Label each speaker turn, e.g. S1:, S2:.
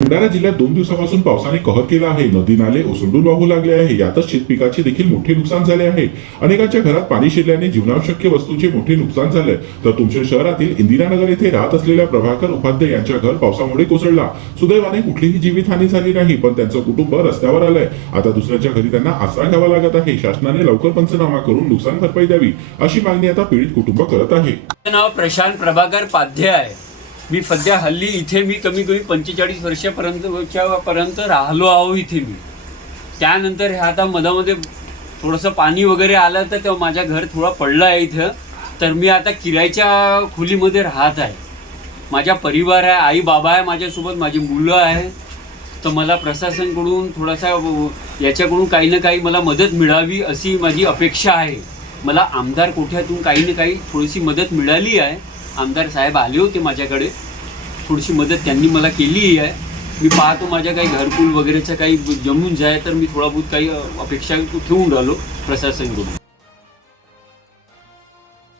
S1: भंडारा जिल्ह्यात दोन दिवसापासून पावसाने कहर केला आहे. नदी नाले ओसंडून वाहू लागले आहे. यातच शेतपिकाचे देखील मोठे नुकसान झाले आहे. अनेकांच्या घरात पाणी शिरल्याने जीवनावश्यक वस्तूंचे मोठे नुकसान झाले तर तुमच्या शहरातील इंदिरानगर येथे राहत असलेल्या प्रभाकर उपाध्याय यांच्या घर पावसामुळे कोसळला. सुदैवाने कुठलीही जीवितहानी झाली नाही पण त्यांचं कुटुंब रस्त्यावर आलंय. आता दुसऱ्याच्या घरी त्यांना आसरा घ्यावा लागत आहे. शासनाने लवकर पंचनामा करून नुकसान भरपाई द्यावी अशी मागणी आता पीडित कुटुंब करत आहे.
S2: नाव प्रशांत प्रभाकर पाध्ये आहे. मी सध्या हल्ली इथे मी कमी कमी पंचेचाळीस वर्षापर्यंतच्या पर्यंत राहिलो आहो इथे मी. त्यानंतर हे आता मधामध्ये थोडंसं पाणी वगैरे आलं तर तेव्हा माझ्या घर थोडं पडलं आहे इथं. तर मी आता किरायच्या खोलीमध्ये राहत आहे. माझा परिवार आहे आई बाबा आहे माझ्यासोबत माझी मुलं आहे. तर मला प्रशासनकडून थोडासा याच्याकडून काही ना काही मला मदत मिळावी अशी माझी अपेक्षा आहे. मला आमदार कोठ्यातून काही ना काही थोडीशी मदत मिळाली आहे. आमदार साहेब आले होते माझ्याकडे. थोडीशी मदत त्यांनी मला केली आहे. मी पाहतो माझ्या काही घरकुल वगैरेचं काही जमून जाय तर मी थोडा बहुत काही अपेक्षा ठेवून राहिलो प्रशासनकडून.